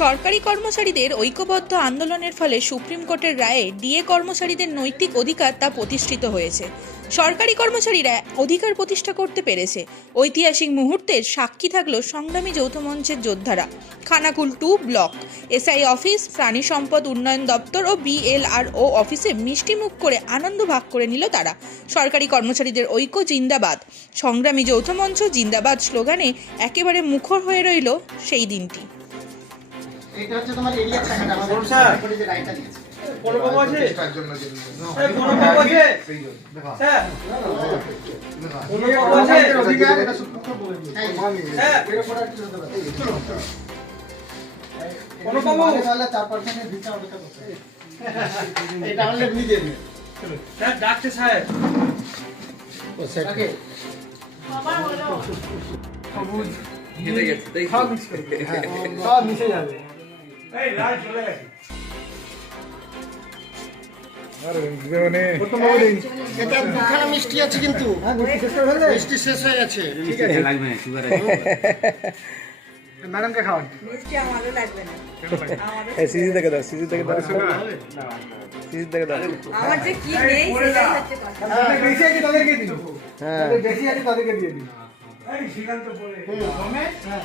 সরকারি কর্মচারীদের ঐক্যবদ্ধ আন্দোলনের ফলে সুপ্রিম কোর্টের রায়ে ডিএ কর্মচারীদের নৈতিক অধিকার তা প্রতিষ্ঠিত হয়েছে। সরকারি কর্মচারীরা অধিকার প্রতিষ্ঠা করতে পেরেছে। ঐতিহাসিক মুহূর্তের সাক্ষী থাকলো সংগ্রামী যৌথ মঞ্চের যোদ্ধারা। খানাকুল 2 ব্লক এসআই অফিস, প্রাণী সম্পদ উন্নয়ন দপ্তর ও বিএলআরও অফিসে মিষ্টি মুখ করে আনন্দ ভাগ করে নিল তারা। সরকারি কর্মচারীদের ঐক্য জিন্দাবাদ, সংগ্রামী যৌথ মঞ্চ জিন্দাবাদ স্লোগানে একেবারে মুখর হয়ে রইল সেই দিনটি। এটা হচ্ছে তোমার এরিয়া চাকাটা আমাদের করে যে রাইটটা দিয়েছে কোন বাবু আছে তার জন্য এই কোন বাবু আছে স্যার কোন বাবু আছে অধিকার এটা সুপ্রিম বলে দিয়েছে স্যার এর উপর আর কি হতে পারে কোন বাবু তাহলে 4% এর ভিতরে অপেক্ষা করতে হবে এটা হলে নিয়ে দেবে স্যার ডাকছে সাহেব ও সেটাকে বাবা হলো সবুজ কেটে গেছে তাই সব মিক্স করে হ্যাঁ সব মিশে যাবে এই লাল চলে গেছে এটা দুখানা মিষ্টি আছে কিন্তু মিষ্টি শেষ হয়ে গেছে ঠিক আছে লাগবে না সুগার আছে ম্যাডামকে খাওয়ান মিষ্টি আমারও লাগবে না সিজি থেকে দাও, সিজি থেকে দাও, সিজি থেকে দাও। আমার যে কি নেই সেটাই হচ্ছে কথা। বেশি আছে তাদেরকে দিন হ্যাঁ বেশি আছে তাদেরকে দিয়ে দিন এই শ্রীকান্ত পরে হ্যাঁ